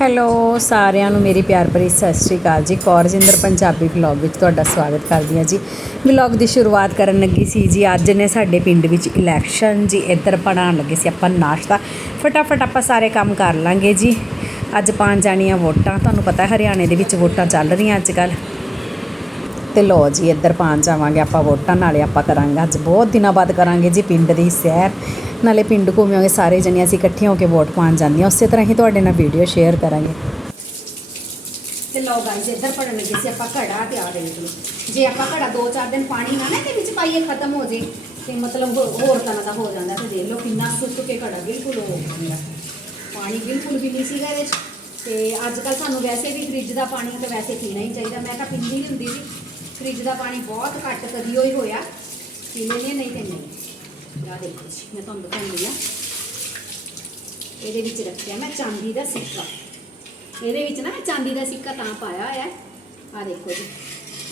Hello, ਸਾਰਿਆਂ ਨੂੰ ਮੇਰੀ ਪਿਆਰ ਭਰੀ ਸਤਿ ਸ਼੍ਰੀ ਅਕਾਲ ਜੀ। ਕੌਰਜਿੰਦਰ ਪੰਜਾਬੀ ਵਲੌਗ ਵਿੱਚ ਤੁਹਾਡਾ ਸਵਾਗਤ ਕਰਦੀ ਹਾਂ ਜੀ। ਵਲੌਗ ਦੀ ਸ਼ੁਰੂਆਤ ਕਰਨ ਲੱਗੀ ਸੀ ਜੀ। ਅੱਜ ਨੇ ਸਾਡੇ ਪਿੰਡ ਵਿੱਚ ਇਲੈਕਸ਼ਨ ਜੀ, ਇੱਧਰ ਬਣਾਉਣ ਲੱਗੇ ਸੀ ਆਪਾਂ ਨਾਸ਼ਤਾ। ਫਟਾਫਟ ਆਪਾਂ ਸਾਰੇ ਕੰਮ ਕਰ ਲਾਂਗੇ ਜੀ। ਅੱਜ ਪੰਜ ਜਾਣੀਆਂ ਵੋਟਾਂ। ਤੁਹਾਨੂੰ ਪਤਾ ਹਰਿਆਣੇ ਦੇ ਵਿੱਚ ਵੋਟਾਂ ਚੱਲ ਰਹੀਆਂ ਅੱਜ ਕੱਲ੍ਹ ਤੇ ਲੋ ਜੀ, ਇੱਧਰ ਪਾਣ ਜਾਵਾਂਗੇ ਆਪਾਂ ਵੋਟਾਂ। ਨਾਲੇ ਆਪਾਂ ਕਰਾਂਗੇ ਅੱਜ। ਬਹੁਤ ਦਿਨਾਂ ਬਾਅਦ ਕਰਾਂਗੇ ਜੀ ਪਿੰਡ ਦੀ ਸੈਰ। ਨਾਲੇ ਪਿੰਡ ਘੁੰਮਾਂਗੇ ਸਾਰੇ ਜਣੇ ਅਸੀਂ ਇਕੱਠੇ ਹੋ ਕੇ ਵੋਟ ਪਾਣ ਜਾਂਦੀਆਂ ਉਸੇ ਤਰ੍ਹਾਂ ਹੀ ਤੁਹਾਡੇ ਨਾਲ ਵੀਡੀਓ ਸ਼ੇਅਰ ਕਰਾਂਗੇ। ਤੇ ਲਓ ਗਾਈਸ ਇੱਧਰ ਪੜਨ ਲੱਗੇ ਸੀ, ਆਪਾਂ ਘੜਾ ਤੇ ਆ ਦੇਖ ਲਓ ਜੇ ਆਪਾਂ ਘੜਾ 2-4 ਦਿਨ ਪਾਣੀ ਨਾ ਨਾ ਇਹਦੇ ਵਿੱਚ ਪਾਈਏ, ਖਤਮ ਹੋ ਜੇ। ਤੇ ਮਤਲਬ ਹੋ- ਹੋਰ ਤਰ੍ਹਾਂ ਦਾ ਹੋ ਜਾਂਦਾ ਤੇ ਦੇਖ ਲਓ ਕਿੰਨਾ ਸੁੱਕ ਕੇ ਘੜਾ ਬਿਲਕੁਲ ਹੋ ਗਿਆ। ਪਾਣੀ ਬਿਲਕੁਲ ਵੀ ਨਹੀਂ ਸੀਗਾ ਇਹਦੇ 'ਚ ਤੇ ਅੱਜ ਕੱਲ ਸਾਨੂੰ ਵੈਸੇ ਵੀ ਫ੍ਰਿਜ ਦਾ ਪਾਣੀ ਤਾਂ ਵੈਸੇ ਪੀਣਾ ਹੀ ਚਾਹੀਦਾ। ਮੈਂ ਤਾਂ ਪੀਂਦੀ ਹੁੰਦੀ ਸੀ। ਫ੍ਰਿਜ ਦਾ ਪਾਣੀ ਬਹੁਤ ਘੱਟ ਕਦੀ ਹੋਈ ਹੋਇਆ। ਪੀਣੇ ਲੈਂਦੀ ਨਹੀਂ ਤੇ ਨਹੀਂ। ਆ ਦੇਖੋ ਜੀ ਮੈਂ ਤੁਹਾਨੂੰ ਦਿਖਾਉਂਦੀ ਆ ਇਹਦੇ ਵਿੱਚ ਰੱਖਿਆ ਮੈਂ ਚਾਂਦੀ ਦਾ ਸਿੱਕਾ ਇਹਦੇ ਵਿੱਚ ਨਾ ਮੈਂ ਚਾਂਦੀ ਦਾ ਸਿੱਕਾ ਤਾਂ ਪਾਇਆ ਹੋਇਆ ਆ ਦੇਖੋ ਜੀ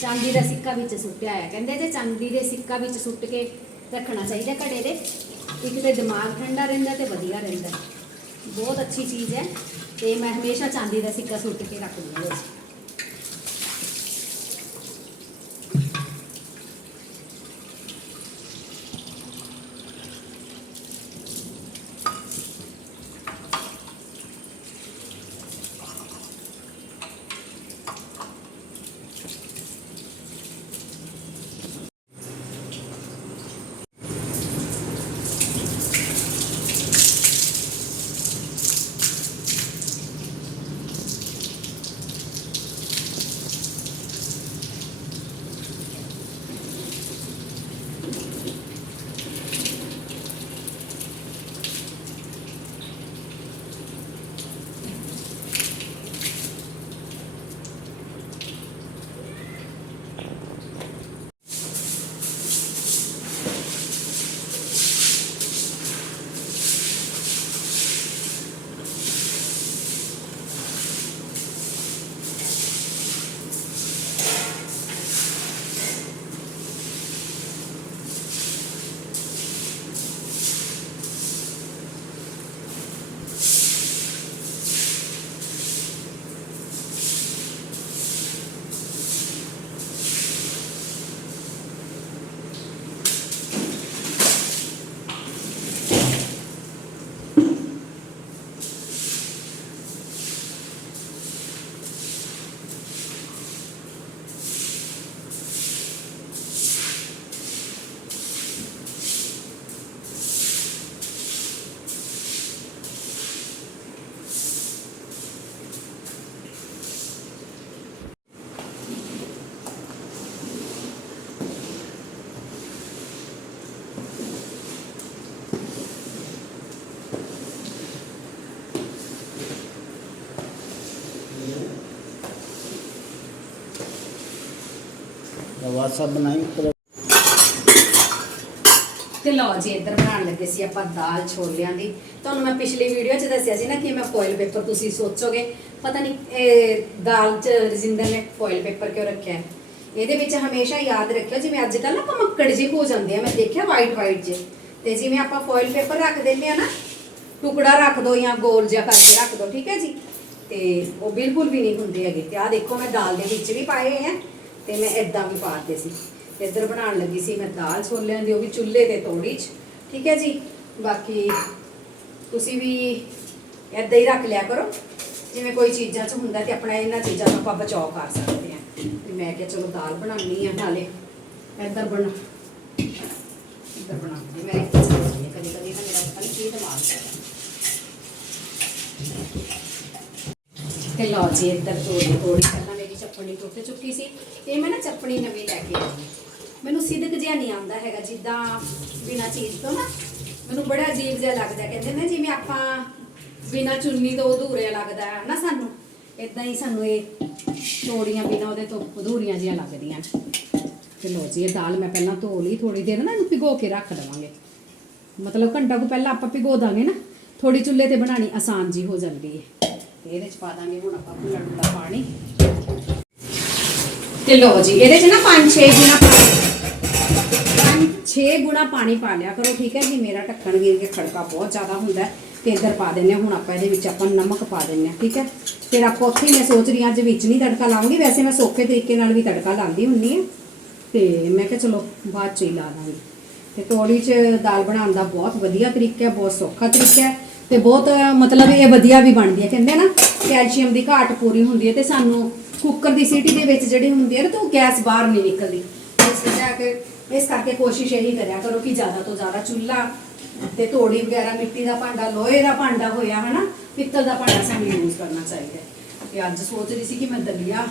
ਚਾਂਦੀ ਦਾ ਸਿੱਕਾ ਵਿੱਚ ਸੁੱਟਿਆ ਹੋਇਆ ਕਹਿੰਦੇ ਜੇ ਚਾਂਦੀ ਦੇ ਸਿੱਕਾ ਵਿੱਚ ਸੁੱਟ ਕੇ ਰੱਖਣਾ ਚਾਹੀਦਾ ਘੜੇ ਦੇ ਇੱਕ ਤੇ ਦਿਮਾਗ ਠੰਡਾ ਰਹਿੰਦਾ ਤੇ ਵਧੀਆ ਰਹਿੰਦਾ ਬਹੁਤ ਅੱਛੀ ਚੀਜ਼ ਹੈ ਤੇ ਮੈਂ ਹਮੇਸ਼ਾ ਚਾਂਦੀ ਦਾ ਸਿੱਕਾ ਸੁੱਟ ਕੇ ਰੱਖਦੀ ਹਾਂ ਵਿੱਚ ਬਣਾਈ ਉੱਪਰ ਤੇ ਲਓ ਜੀ, ਇੱਧਰ ਬਣਾਉਣ ਲੱਗੇ ਸੀ ਆਪਾਂ ਦਾਲ ਛੋਲਿਆਂ ਦੀ। ਤੁਹਾਨੂੰ ਮੈਂ ਪਿਛਲੀ ਵੀਡੀਓ 'ਚ ਦੱਸਿਆ ਸੀ ਨਾ ਕਿ ਮੈਂ ਫੋਇਲ ਪੇਪਰ ਤੁਸੀਂ ਸੋਚੋਗੇ। ਪਤਾ ਨਹੀਂ, ਇਹ ਦਾਲ 'ਚ ਰਜਿੰਦਰ ਨੇ ਫੋਇਲ ਪੇਪਰ ਕਿਉਂ ਰੱਖਿਆ ਹੈ? ਇਹਦੇ ਵਿੱਚ ਹਮੇਸ਼ਾ ਯਾਦ ਰੱਖਿਓ, ਜਿਵੇਂ ਅੱਜ ਕੱਲ੍ਹ ਨਾ ਪਮੱਕੜ ਜਿਹੇ ਹੋ ਜਾਂਦੇ ਆ, ਮੈਂ ਦੇਖਿਆ ਵਾਈਟ ਵਾਈਟ ਜੇ ਤੇ ਜਿਵੇਂ ਆਪਾਂ ਫੋਇਲ ਪੇਪਰ ਰੱਖ ਦਿੰਦੇ ਆ ਨਾ, ਟੁਕੜਾ ਰੱਖ ਦੋ ਜਾਂ ਗੋਲ ਜਿਹਾ ਕਰਕੇ ਰੱਖ ਦੋ, ਠੀਕ ਹੈ ਜੀ? ਤੇ ਉਹ ਬਿਲਕੁਲ ਵੀ ਨਹੀਂ ਹੁੰਦੇ ਹੈਗੇ। ਤੇ ਆਹ ਦੇਖੋ, ਮੈਂ ਦਾਲ ਦੇ ਵਿੱਚ ਵੀ ਪਾਏ ਹੈ ਤੇ ਮੈਂ ਇਦਾਂ ਵੀ ਪਾਤੇ ਸੀ। ਇੱਧਰ ਬਣਾਉਣ ਲੱਗੀ ਸੀ ਮੈਂ ਦਾਲ ਛੋਲਿਆਂ ਦੀ, ਉਹ ਵੀ ਚੁੱਲ੍ਹੇ ਤੇ ਤੋੜੀ ਚ। ਠੀਕ ਹੈ ਜੀ? ਬਾਕੀ ਤੁਸੀਂ ਵੀ ਇਦਾਂ ਹੀ ਰੱਖ ਲਿਆ ਕਰੋ। ਜਿਵੇਂ ਕੋਈ ਚੀਜ਼ਾਂ 'ਚ ਹੁੰਦਾ ਤੇ ਆਪਣਾ ਇਹਨਾਂ ਚੀਜ਼ਾਂ ਤੋਂ ਆਪਾਂ ਬਚਾਓ ਕਰ ਸਕਦੇ ਆ ਤੇ ਮੈਂ ਕਿਹਾ ਚਲੋ ਦਾਲ ਬਣਾਉਣੀ ਆ, ਨਾਲੇ ਇੱਧਰ ਬਣਾ। ਇੱਧਰ ਬਣਾਉਂਦੀ ਮੈਂ ਇੱਕ ਸੋਚਦੀ ਨਾ ਮੇਰਾ ਪਤਾ ਕੀ ਦਿਮਾਗ ਕਰਦਾ ਤੇ ਲਓ ਜੀ, ਇੱਧਰ ਤੋੜੀ ਤੋੜੀ। ਚੱਪਣੀ ਟੁੱਟ ਚੁੱਕੀ ਸੀ। ਇਹ ਮੈਂ ਨਾ ਚੱਪਣੀ ਨਵੀਂ ਲੈ ਕੇ ਆਈ। ਮੈਨੂੰ ਸਿਦਕ ਜਿਹਾ ਨਹੀਂ ਆਉਂਦਾ ਹੈਗਾ, ਜਿੱਦਾਂ ਬਿਨਾ ਚੀਜ਼ ਤੋਂ ਨਾ। ਮੈਨੂੰ ਬੜਾ ਅਜੀਬ ਜਿਹਾ ਲੱਗਦਾ। ਕਹਿੰਦੇ ਨੇ, ਜਿਵੇਂ ਆਪਾਂ ਬਿਨਾ ਚੁੰਨੀ ਤੋਂ ਅਧੂਰੇ ਲੱਗਦਾ ਹੈ ਨਾ ਸਾਨੂੰ। ਇਦਾਂ ਹੀ ਸਾਨੂੰ ਇਹ ਤੋੜੀਆਂ ਬਿਨਾ ਉਹਦੇ ਤੋਂ ਅਧੂਰੀਆਂ ਜਿਹੀਆਂ ਲੱਗਦੀਆਂ। ਚਲੋ ਜੀ, ਇਹ ਦਾਲ ਮੈਂ ਪਹਿਲਾਂ ਧੋ ਲਈ ਥੋੜੀ ਦੇਰ ਨਾ ਇਹਨੂੰ ਭਿਗੋ ਕੇ ਰੱਖ ਦੇਵਾਂਗੇ ਮਤਲਬ ਘੰਟਾ ਕੁ ਪਹਿਲਾਂ ਆਪਾਂ ਭਿਗੋ ਦਾਂਗੇ ਨਾ ਥੋੜੀ ਚੁੱਲ੍ਹੇ ਤੇ ਬਣਾਣੀ ਆਸਾਨ ਜੀ ਹੋ ਜਾਂਦੀ ਹੈ। ਇਹਦੇ ਚ ਪਾ ਦਾਂਗੇ ਹੁਣ ਆਪਾਂ ਭੁੱਲਣ ਦਾ ਪਾਣੀ। ਤੇ ਲੋ ਜੀ, ਇਹਦੇ ਚ ਨਾ 5-6 ਗੁਣਾ ਪੰਜ 6 ਗੁਣਾ ਪਾਣੀ ਪਾ ਲਿਆ ਕਰੋ, ਠੀਕ ਹੈ ਜੀ? ਮੇਰਾ ਢੱਕਣ ਵੀਰ ਕੇ ਖੜਕਾ ਬਹੁਤ ਜ਼ਿਆਦਾ ਹੁੰਦਾ ਹੈ ਤੇ ਇੱਧਰ ਪਾ ਦਿੰਨੇ ਹਾਂ, ਹੁਣ ਆਪਾਂ ਇਹਦੇ ਵਿੱਚ ਆਪਾਂ ਨਮਕ ਪਾ ਦਿੰਨੇ ਹਾਂ, ਠੀਕ ਹੈ? ਫਿਰ ਆਪਾਂ ਉੱਥੇ ਹੀ ਮੈਂ ਸੋਚ ਰਹੀ ਹਾਂ, ਅੱਜ ਵਿੱਚ ਨਹੀਂ ਤੜਕਾ ਲਾਉਂਗੀ, ਵੈਸੇ ਮੈਂ ਸੌਖੇ ਤਰੀਕੇ ਨਾਲ ਵੀ ਤੜਕਾ ਲਾਉਂਦੀ ਹੁੰਨੀ ਹਾਂ। ਤੇ ਮੈਂ ਕਿਹਾ ਚਲੋ, ਬਾਅਦ ਚ ਹੀ ਲਾ ਦਾਂਗੀ। ਤੇ ਤੋੜੀ 'ਚ ਦਾਲ ਬਣਾਉਣ ਦਾ ਬਹੁਤ ਵਧੀਆ ਤਰੀਕਾ ਹੈ, ਬਹੁਤ ਸੌਖਾ ਤਰੀਕਾ ਹੈ ਤੇ ਬਹੁਤ, ਮਤਲਬ ਇਹ ਵਧੀਆ ਵੀ ਬਣਦੀ ਹੈ। ਕਹਿੰਦੇ ਨਾ, ਕੈਲਸ਼ੀਅਮ ਦੀ ਘਾਟ ਪੂਰੀ ਹੁੰਦੀ ਹੈ ਤੇ ਸਾਨੂੰ ਕੁੱਕਰ ਦੀ ਸੀਟੀ ਦੇ ਵਿੱਚ ਜਿਹੜੀ ਹੁੰਦੀ ਹੈ ਨਾ, ਤਾਂ ਉਹ ਗੈਸ ਬਾਹਰ ਨਹੀਂ ਨਿਕਲਦੀ। ਇਸ ਵਜ੍ਹਾ ਕੇ, ਇਸ ਕਰਕੇ ਕੋਸ਼ਿਸ਼ ਇਹੀ ਕਰਿਆ ਕਰੋ ਕਿ ਜ਼ਿਆਦਾ ਤੋਂ ਜ਼ਿਆਦਾ ਚੁੱਲ੍ਹਾ ਤੇ ਤੋੜੀ ਵਗੈਰਾ, ਮਿੱਟੀ ਦਾ ਭਾਂਡਾ, ਲੋਹੇ ਦਾ ਭਾਂਡਾ ਹੋਇਆ ਹਨਾ, ਪਿੱਤਲ ਦਾ ਭਾਂਡਾ ਸਾਨੂੰ ਯੂਜ਼ ਕਰਨਾ ਚਾਹੀਦਾ ਤੇ ਅੱਜ ਸੋਚ ਰਹੀ ਸੀ ਕਿ ਮੈਂ ਦਲੀਆ,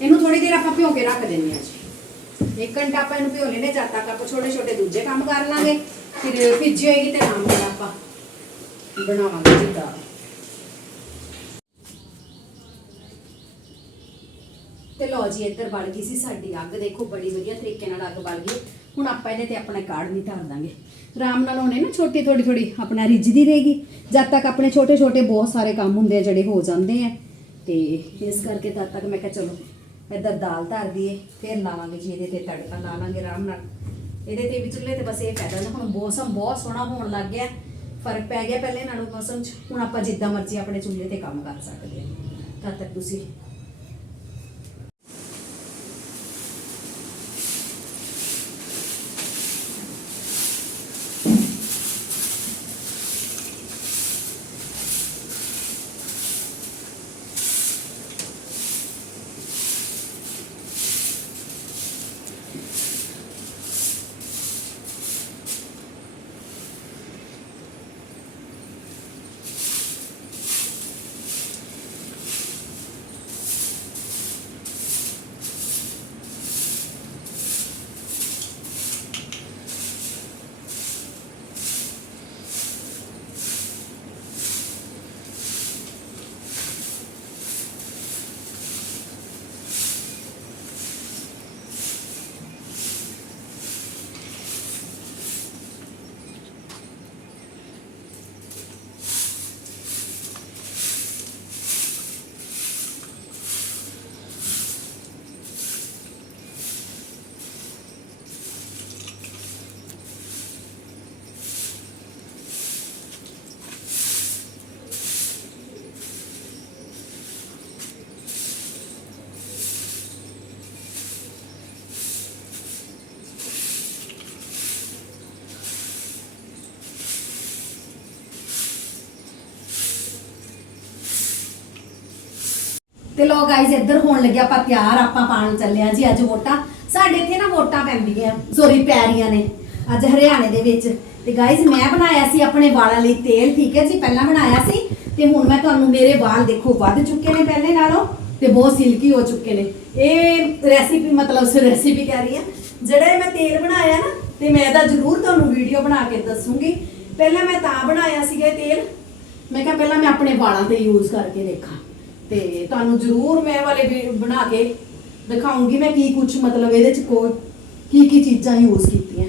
ਇਹਨੂੰ ਥੋੜੀ ਦੇਰ ਆਪਾਂ ਭਿਓ ਕੇ ਰੱਖ ਦਿੰਦੇ ਆ ਜੀ। ਇੱਕ ਘੰਟਾ ਆਪਾਂ ਇਹਨੂੰ ਭਿਓ ਲੈਣੇ ਜਦ ਤੱਕ ਆਪਾਂ ਛੋਟੇ ਛੋਟੇ ਦੂਜੇ ਕੰਮ ਕਰ ਲਾਂਗੇ, ਫਿਰ ਭਿੱਜੀ ਹੋਏਗੀ ਤੇ ਨਾਮ ਨਾਲ ਆਪਾਂ ਬਣਾਵਾਂਗੇ ਜੀ ਦਾਲ। ਤੇ ਲਓ ਜੀ, ਇੱਧਰ ਬਲ ਗਈ ਸੀ ਸਾਡੀ ਅੱਗ। ਦੇਖੋ, ਬੜੀ ਵਧੀਆ ਤਰੀਕੇ ਨਾਲ ਅੱਗ ਬਲ ਗਈ। ਹੁਣ ਆਪਾਂ ਇਹਦੇ ਤੇ ਆਪਣਾ ਕਾੜ ਨਹੀਂ ਧਰ ਦਾਂਗੇ। ਆਰਾਮ ਨਾਲ ਹੋਣੇ ਨਾ ਛੋਟੀ ਥੋੜੀ ਥੋੜੀ ਆਪਣਾ ਰਿੱਝਦੀ ਰਹੇਗੀ। ਜਦ ਤੱਕ ਆਪਣੇ ਛੋਟੇ ਛੋਟੇ ਬਹੁਤ ਸਾਰੇ ਕੰਮ ਹੁੰਦੇ ਆ, ਜਿਹੜੇ ਹੋ ਜਾਂਦੇ ਆ। ਤੇ ਇਸ ਕਰਕੇ ਤਦ ਤੱਕ ਮੈਂ ਕਿਹਾ ਚਲੋ, ਇੱਧਰ ਦਾਲ ਧਰ ਦਈਏ, ਫਿਰ ਲਾਵਾਂਗੇ ਜੀ ਇਹਦੇ ਤੇ ਤੜਕਾ ਲਾ ਲਾਂਗੇ ਆਰਾਮ ਨਾਲ। ਇਹਦੇ ਤੇ ਵੀ ਚੁੱਲ੍ਹੇ ਤੇ ਬਸ ਇਹ ਫਾਇਦਾ ਨਾ, ਹੁਣ ਮੌਸਮ ਬਹੁਤ ਸੋਹਣਾ ਹੋਣ ਲੱਗ ਗਿਆ। ਫ਼ਰਕ ਪੈ ਗਿਆ ਪਹਿਲੇ ਨਾਲੋਂ ਮੌਸਮ 'ਚ। ਹੁਣ ਆਪਾਂ ਜਿੱਦਾਂ ਮਰਜ਼ੀ ਆਪਣੇ ਚੁੱਲ੍ਹੇ ਤੇ ਕੰਮ ਕਰ ਸਕਦੇ ਹਾਂ। ਤਦ ਤੱਕ ਤੁਸੀਂ ਤੇ ਲੋ ਗਾਇਜ਼ ਇੱਧਰ ਹੋਣ ਲੱਗਿਆ ਆਪਾਂ ਤਿਆਰ, ਆਪਾਂ ਪਾਣ ਚੱਲਿਆ ਜੀ ਅੱਜ ਵੋਟਾਂ। ਸਾਡੇ ਇੱਥੇ ਨਾ ਵੋਟਾਂ ਪੈਂਦੀਆਂ ਸੋਰੀ ਪੈ ਰਹੀਆਂ ਨੇ, ਅੱਜ ਹਰਿਆਣੇ ਦੇ ਵਿੱਚ। ਤੇ ਗਾਇਜ਼ ਮੈਂ ਬਣਾਇਆ ਸੀ ਆਪਣੇ ਵਾਲਾਂ ਲਈ ਤੇਲ, ਠੀਕ ਹੈ ਜੀ? ਪਹਿਲਾਂ ਬਣਾਇਆ ਸੀ, ਤੇ ਹੁਣ ਮੈਂ ਤੁਹਾਨੂੰ ਮੇਰੇ ਵਾਲ ਦੇਖੋ, ਵੱਧ ਚੁੱਕੇ ਨੇ ਪਹਿਲੇ ਨਾਲੋਂ, ਤੇ ਬਹੁਤ ਸਿਲਕੀ ਹੋ ਚੁੱਕੇ ਨੇ। ਇਹ ਰੈਸਿਪੀ ਮਤਲਬ ਰੈਸਿਪੀ ਕਹਿ ਰਹੀ ਆ ਜਿਹੜਾ ਇਹ ਮੈਂ ਤੇਲ ਬਣਾਇਆ ਨਾ, ਤੇ ਮੈਂ ਇਹਦਾ ਜ਼ਰੂਰ ਤੁਹਾਨੂੰ ਵੀਡੀਓ ਬਣਾ ਕੇ ਦੱਸੂਗੀ। ਪਹਿਲਾਂ ਮੈਂ ਤਾਂ ਬਣਾਇਆ ਸੀਗਾ ਇਹ ਤੇਲ, ਮੈਂ ਕਿਹਾ ਪਹਿਲਾਂ ਮੈਂ ਆਪਣੇ ਵਾਲਾਂ ਤੇ ਯੂਜ਼ ਕਰਕੇ ਦੇਖਾਂ। ਤੇ ਤੁਹਾਨੂੰ ਜ਼ਰੂਰ ਮੈਂ ਵਾਲੇ ਵੀ ਬਣਾ ਕੇ ਦਿਖਾਉਂਗੀ ਮੈਂ ਕੀ ਕੁਝ ਮਤਲਬ ਇਹਦੇ ਚ ਕੋ ਕੀ ਕੀ ਚੀਜ਼ਾਂ ਯੂਜ਼ ਕੀਤੀਆਂ।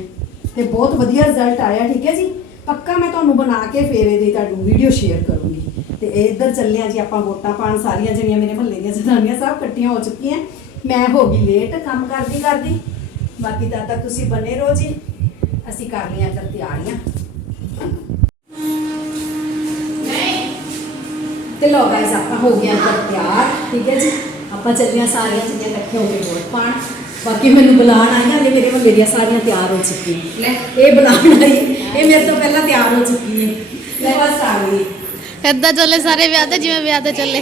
ਤੇ ਬਹੁਤ ਵਧੀਆ ਰਿਜ਼ਲਟ ਆਇਆ, ਠੀਕ ਹੈ ਜੀ? ਪੱਕਾ ਮੈਂ ਤੁਹਾਨੂੰ ਬਣਾ ਕੇ ਫੇਰ ਇਹਦੀ ਤੁਹਾਨੂੰ ਵੀਡੀਓ ਸ਼ੇਅਰ ਕਰੂੰਗੀ। ਤੇ ਇਹ ਇੱਧਰ ਚੱਲੇ ਆ ਜੀ, ਆਪਾਂ ਵੋਟਾਂ ਪਾਣ ਸਾਰੀਆਂ ਜਿਹੜੀਆਂ ਮੇਰੇ ਮਹੱਲੇ ਦੀਆਂ ਜਨਾਨੀਆਂ ਸਭ ਇਕੱਠੀਆਂ ਹੋ ਚੁੱਕੀਆਂ। ਮੈਂ ਹੋ ਗਈ ਲੇਟ ਕੰਮ ਕਰਦੀ ਕਰਦੀ ਬਾਕੀ ਤਦ ਤੱਕ ਤੁਸੀਂ ਬਨੇ ਰਹੋ ਜੀ। ਅਸੀਂ ਕਰ ਲਈਆਂ ਇੱਧਰ ਤਿਆਰੀਆਂ। ਤੇ ਲੋ ਗਾਇਸ ਆਪਾਂ ਹੋ ਗਿਆ ਅੰਦਰ ਤਿਆਰ ਠੀਕ ਹੈ ਜੀ? ਆਪਾਂ ਚੱਲੀਆਂ ਸਾਰੀਆਂ ਚੀਜ਼ਾਂ ਇਕੱਠੇ ਹੋ ਕੇ ਵੋਟ ਪਾਣ। ਬਾਕੀ ਮੈਨੂੰ ਬੁਲਾਣ ਆਈਆਂ ਨੇ ਮੇਰੇ ਮਹੱਲੇ ਦੀਆਂ ਸਾਰੀਆਂ ਤਿਆਰ ਹੋ ਚੁੱਕੀਆਂ ਲੈ। ਇਹ ਬੁਲਾਣ ਆਈ ਇਹ ਮੇਰੇ ਤੋਂ ਪਹਿਲਾਂ ਤਿਆਰ ਹੋ ਚੁੱਕੀ ਹੈ ਲੈ ਬਸ ਆ ਗਈ। ਏਦਾਂ ਚੱਲੇ ਸਾਰੇ ਵਿਆਹ ਤੇ ਜਿਵੇਂ ਵਿਆਹ ਤੇ ਚੱਲੇ।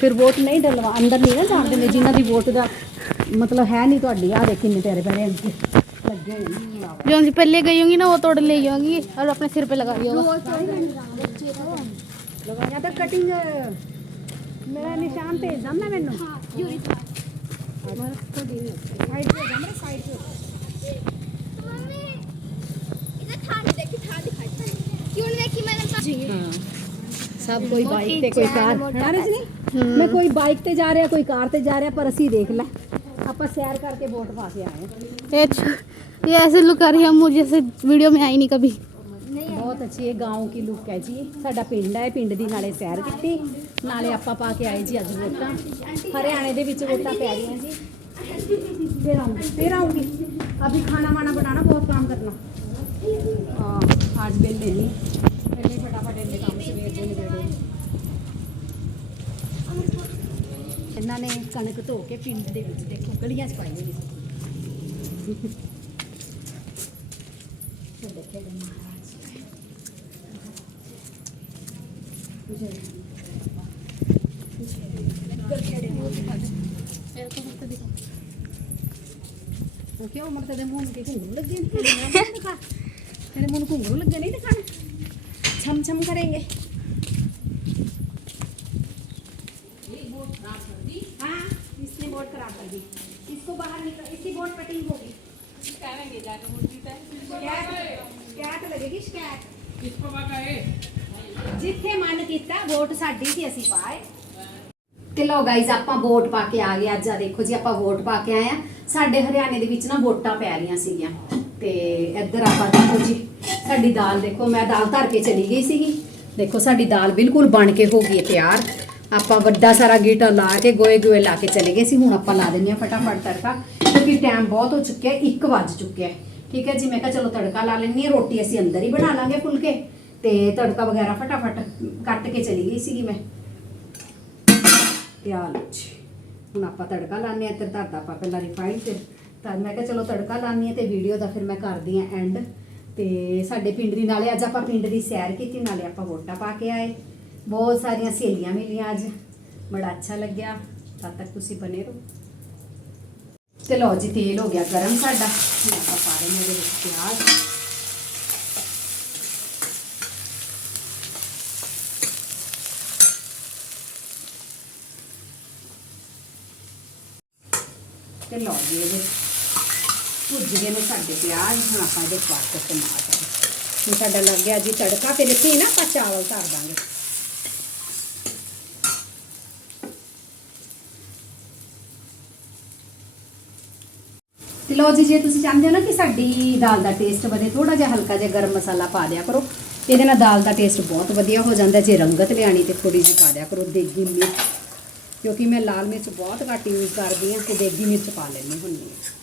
बूम तो फिर वोट नहीं डलवा अंदर नहीं ना जान देंगे जिन्हों की वोट का मतलब है नहीं ਤੁਹਾਡੀ ਆ ਦੇ ਕਿੰਨੇ ਤੇਰੇ ਪੈਣੇ ਲੱਗੇ ਹੋਏ ਨੇ जो उनसे पहले गई होंगी ना वो तोड़ ले होंगी और अपने सिर पे लगा दिया होगा ਲਗਾਇਆ ਤਾਂ ਕਟਿੰਗ ਮੇਰਾ ਨਿਸ਼ਾਨ ਭੇਜ ਦਮ ਨਾ ਮੈਨੂੰ यूरी था ਸਾਈਡ ਤੇ ਜਾ ਮੇਰੇ ਸਾਈਡ ਤੇ मम्मी इधर था नहीं देखी था दिखाई क्यों नहीं देखी मैंने ਸਭ ਕੋਈ ਬਾਈਕ ਤੇ ਕੋਈ ਕਾਰ ਹੈ ਨਾ ਮੈਂ ਕੋਈ ਬਾਈਕ ਤੇ ਜਾ ਰਿਹਾ ਕੋਈ ਕਾਰ ਤੇ ਜਾ ਰਿਹਾ ਪਰ ਅਸੀਂ ਦੇਖ ਲੈ ਆਪਾਂ सैर करके वोट पा के आए हैं ये ऐसे लुक आ रही है मुझे से वीडियो में आई नहीं कभी नहीं बहुत अच्छी है गाँव की लुक है जी ਸਾਡਾ ਪਿੰਡ ਹੈ ਪਿੰਡ ਦੀ ਨਾਲੇ ਸੈਰ ਕੀਤੀ ਨਾਲੇ ਆਪਾਂ ਪਾ ਕੇ ਆਏ ਜੀ ਅੱਜ ਵੋਟਾਂ ਹਰਿਆਣੇ ਦੇ ਵਿੱਚ ਵੋਟਾਂ ਪੈ ਰਹੀਆਂ ਜੀ फिर आऊँगी अभी खाना वाना बनाना बहुत काम करना आज बिल लेनी ਇਹਨਾਂ ਨੇ ਕਣਕ ਧੋ ਕੇ ਪਿੰਡ ਦੇ ਵਿੱਚ ਦੇਖੋ, ਗਲੀਆਂ 'ਚ ਪਾਈ ਹੋਈ ਸੀ। ਕਿਉਂ ਮਗਤੇ ਦੇ ਮੂੰਹ ਨੂੰ ਘੁੰਗਰੂ ਲੱਗੇ ਨੇ? ਤੇਰੇ ਮੂੰਹ ਨੂੰ ਦਿਖਾ ਘੁੰਗਰੂ ਲੱਗੇ ਨਹੀਂ ਦਿਖਾਣੇ ਛਮ ਛਮ ਕरेंगे शिकायत शिकायत लगेगी शिकायत ਜਿੱਥੇ ਮਨ ਕੀਤਾ ਵੋਟ ਸਾਡੀ ਸੀ ਅਸੀਂ ਪਾਏ ਤੇ ਲੋ ਗਾਈਜ਼ ਆਪਾਂ ਵੋਟ ਪਾ ਕੇ ਆ ਗਏ ਅੱਜ ਆ ਦੇਖੋ ਜੀ ਆਪਾਂ ਵੋਟ ਪਾ ਕੇ ਆਏ ਆ ਸਾਡੇ ਹਰਿਆਣੇ ਦੇ ਵਿੱਚ ਨਾ ਵੋਟਾਂ ਪੈ ਰਹੀਆਂ ਸੀਗੀਆਂ ਤੇ ਇੱਧਰ ਆਪਾਂ ਦੇਖੋ ਜੀ ਸਾਡੀ ਦਾਲ ਦੇਖੋ ਮੈਂ ਦਾਲ ਧਰ ਕੇ ਚਲੀ ਗਈ ਸੀਗੀ ਦੇਖੋ ਸਾਡੀ ਦਾਲ ਬਿਲਕੁਲ ਬਣ ਕੇ ਹੋ ਗਈ ਹੈ ਤਿਆਰ ਆਪਾਂ ਵੱਡਾ ਸਾਰਾ ਗੀਟਾ ਲਾ ਕੇ ਗੋਏ ਗੋਏ ਲਾ ਕੇ ਚਲੇ ਗਏ ਸੀ, ਹੁਣ ਆਪਾਂ ਲਾ ਦਿੰਦੇ ਆ ਫਟਾਫਟ ਤੜਕਾ, ਕਿਉਂਕਿ ਟਾਈਮ ਬਹੁਤ ਹੋ ਚੁੱਕਿਆ 1 ਵੱਜ ਚੁੱਕਿਆ ਠੀਕ ਹੈ ਜੀ, ਮੈਂ ਕਿਹਾ ਚਲੋ ਤੜਕਾ ਲਾ ਲੈਣੀ ਹੈ, ਰੋਟੀ ਅਸੀਂ ਅੰਦਰ ਹੀ ਬਣਾ ਲਾਂਗੇ ਫੁਲਕੇ, ਤੇ ਤੜਕਾ ਵਗੈਰਾ ਫਟਾਫਟ ਕੱਟ ਕੇ ਚਲੀ ਗਈ ਸੀਗੀ ਮੈਂ। ਤੇ ਆ ਲਓ ਜੀ, ਹੁਣ ਆਪਾਂ ਤੜਕਾ ਲਾਣੇ ਆ ਇੱਧਰ ਧਰਦਾ ਆਪਾਂ ਪਹਿਲਾਂ ਰਿਫਾਈਨ ਤੇ। ਤਾਂ ਮੈਂ ਕਿਹਾ ਚਲੋ ਤੜਕਾ ਲਾਣੀ ਹੈ ਤੇ ਵੀਡੀਓ ਦਾ ਫਿਰ ਮੈਂ ਕਰਦੀ ਆ ਐਂਡ ਤੇ ਸਾਡੇ ਪਿੰਡ ਦੀ, ਨਾਲੇ ਅੱਜ ਆਪਾਂ ਪਿੰਡ ਦੀ ਸੈਰ ਕੀਤੀ, ਨਾਲੇ ਆਪਾਂ ਵੋਟਾਂ ਪਾ ਕੇ ਆਏ। ਬਹੁਤ ਸਾਰੀਆਂ ਸਹੇਲੀਆਂ ਮਿਲੀਆਂ ਅੱਜ। ਬੜਾ ਅੱਛਾ ਲੱਗਿਆ। ਤਦ ਤੱਕ ਤੁਸੀਂ ਬਨੇ ਰਹੋ। ਤੇ ਲਓ ਜੀ, ਤੇਲ ਹੋ ਗਿਆ ਗਰਮ ਸਾਡਾ। ਹੁਣ ਆਪਾਂ ਪਾ ਰਹੇ ਹਾਂ ਇਹਦੇ ਵਿੱਚ ਪਿਆਜ਼। ਤੇ ਲਓ ਜੀ ਇਹਦੇ ਭੁੱਜ ਗਏ ਨੇ ਸਾਡੇ ਪਿਆਜ਼। ਹੁਣ ਆਪਾਂ ਇਹਦੇ ਪਾ ਟਮਾਟਰ। ਹੁਣ ਸਾਡਾ ਲੱਗ ਗਿਆ ਜੀ ਤੜਕਾ। ਤੇ ਇੱਥੇ ਨਾ ਆਪਾਂ ਚਾਵਲ ਧਰ ਦਾਂਗੇ। ਤੇ ਲਓ ਜੀ, ਜੇ ਤੁਸੀਂ ਚਾਹੁੰਦੇ ਹੋ ਨਾ ਕਿ ਸਾਡੀ ਦਾਲ ਦਾ ਟੇਸਟ ਵਧੇ ਥੋੜਾ ਜਿਹਾ ਹਲਕਾ ਜਿਹਾ ਗਰਮ ਮਸਾਲਾ ਪਾ ਦਿਆ ਕਰੋ ਇਹਦੇ ਨਾਲ ਦਾਲ ਦਾ ਟੇਸਟ ਬਹੁਤ ਵਧੀਆ ਹੋ ਜਾਂਦਾ ਜੇ ਰੰਗਤ ਲਿਆਣੀ ਤੇ ਥੋੜੀ ਜਿਹੀ ਪਾ ਦਿਆ ਕਰੋ, ਦੇਗੀ ਮਿਰਚ, ਕਿਉਂਕਿ ਮੈਂ ਲਾਲ ਮਿਰਚ ਬਹੁਤ ਘੱਟ ਯੂਜ਼ ਕਰਦੀ ਹਾਂ ਤੇ ਦੇਗੀ ਮਿਰਚ ਪਾ ਲੈਂਦੀ ਹੁੰਦੀ ਹਾਂ।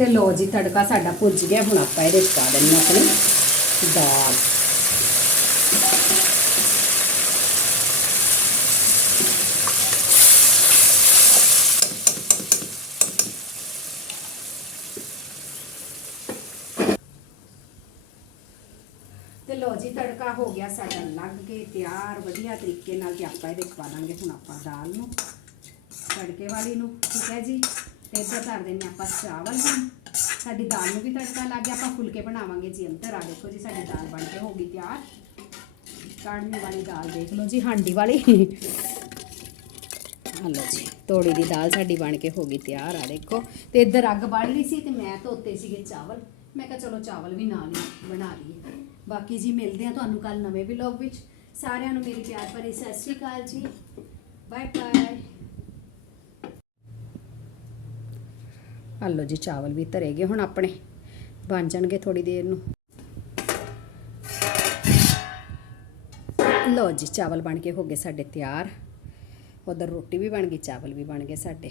ਤੇ ਲੋ ਜੀ, ਤੜਕਾ ਸਾਡਾ ਭੁੱਜ ਗਿਆ। ਹੁਣ ਆਪਾਂ ਇਹਦੇ 'ਚ ਪਾ ਦਿੰਦੇ ਆਪਣੀ ਦਾਲ। ਤੇ ਲੋ ਜੀ, ਤੜਕਾ ਹੋ ਗਿਆ ਸਾਡਾ ਲੱਗ ਕੇ ਤਿਆਰ। ਵਧੀਆ ਤਰੀਕੇ ਨਾਲ ਤੇ ਆਪਾਂ ਇਹਦੇ 'ਚ ਪਾ ਦਾਂਗੇ ਹੁਣ ਆਪਾਂ ਦਾਲ ਨੂੰ, ਤੜਕੇ ਵਾਲੀ ਨੂੰ, ਠੀਕ ਹੈ ਜੀ? ਤੇ ਇੱਧਰ ਧਰ ਦਿੰਨੇ ਆਪਾਂ ਚਾਵਲ ਹੁਣ। ਸਾਡੀ ਦਾਲ ਨੂੰ ਵੀ ਤੜਕਾ ਲੱਗ ਗਿਆ, ਆਪਾਂ ਫੁਲਕੇ ਬਣਾਵਾਂਗੇ ਜੀ ਅੰਦਰ। ਆ ਦੇਖੋ ਜੀ, ਸਾਡੀ ਦਾਲ ਬਣ ਕੇ ਹੋ ਗਈ ਤਿਆਰ। ਕਾੜਨੇ ਵਾਲੀ ਦਾਲ ਦੇਖ ਲਓ ਜੀ, ਹਾਂਡੀ ਵਾਲੀ। ਹਲੋ ਜੀ, ਤੋੜੀ ਦੀ ਦਾਲ ਸਾਡੀ ਬਣ ਕੇ ਹੋ ਗਈ ਤਿਆਰ ਆ ਦੇਖੋ। ਤੇ ਇੱਧਰ ਅੱਗ ਬਾਲ ਲਈ ਸੀ ਤੇ ਮੈਂ ਧੋਤੇ ਸੀਗੇ ਚਾਵਲ। ਮੈਂ ਕਿਹਾ ਚਲੋ ਚਾਵਲ ਵੀ ਨਾਲ ਹੀ ਬਣਾ ਲਈਏ। ਬਾਕੀ ਜੀ ਮਿਲਦੇ ਆ ਤੁਹਾਨੂੰ ਕੱਲ ਨਵੇਂ ਵਲੌਗ ਵਿੱਚ। ਸਾਰਿਆਂ ਨੂੰ ਮੇਰੀ ਪਿਆਰ ਭਰੀ ਸਤਿ ਸ਼੍ਰੀ ਅਕਾਲ ਜੀ। ਬਾਏ ਬਾਏ ਆ ਲਓ ਜੀ, ਚਾਵਲ ਵੀ ਧਰੇ ਗਏ ਹੁਣ ਆਪਣੇ। ਬਣ ਜਾਣਗੇ ਥੋੜੀ ਦੇਰ ਨੂੰ। ਲਓ ਜੀ, ਚਾਵਲ ਬਣ ਕੇ ਹੋ ਗਏ ਸਾਡੇ ਤਿਆਰ। ਉਧਰ ਰੋਟੀ ਵੀ ਬਣ ਗਈ, ਚਾਵਲ ਵੀ ਬਣ ਗਏ ਸਾਡੇ।